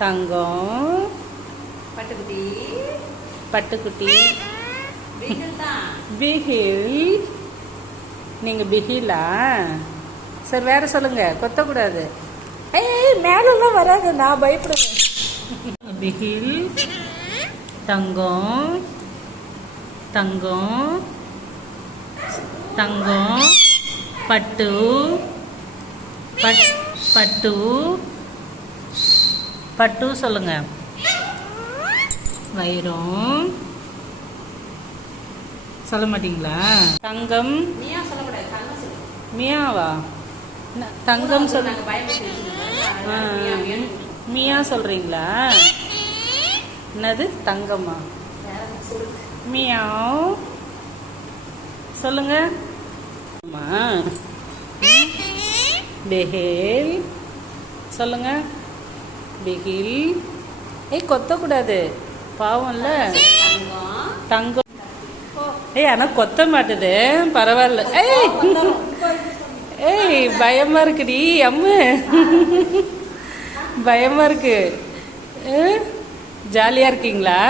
தங்கம். பட்டுக்குட்டி. பட்டுக்குட்டி. பிகில். நீங்க பிகிலா? சரி வேற சொல்லுங்க, கொத்தக்கூடாது. ஏய் மேலெல்லாம் வராது, நான் பயப்படுவேன். பிகில். தங்கம். தங்கம். தங்கம். பட்டு. பட்டு. பட்டு சொல்லுங்க. வைரம். சொல்ல மாட்டீங்களா? தங்கம். மியாவா? தங்கம் சொல்லுங்க. மியா சொல்றீங்களா? என்னது தங்கம்மா? மியாவ் சொல்லுங்க. பெஹேல் சொல்லுங்க. பெஹில். கொத்தக்கூடாது, பாவம்ல. தங்கம். ஆனா கொத்த மாட்டுது, பரவாயில்ல. பயமா இருக்குடி அம்மு. பயமா இருக்கு. ஜாலியா இருக்கீங்களா?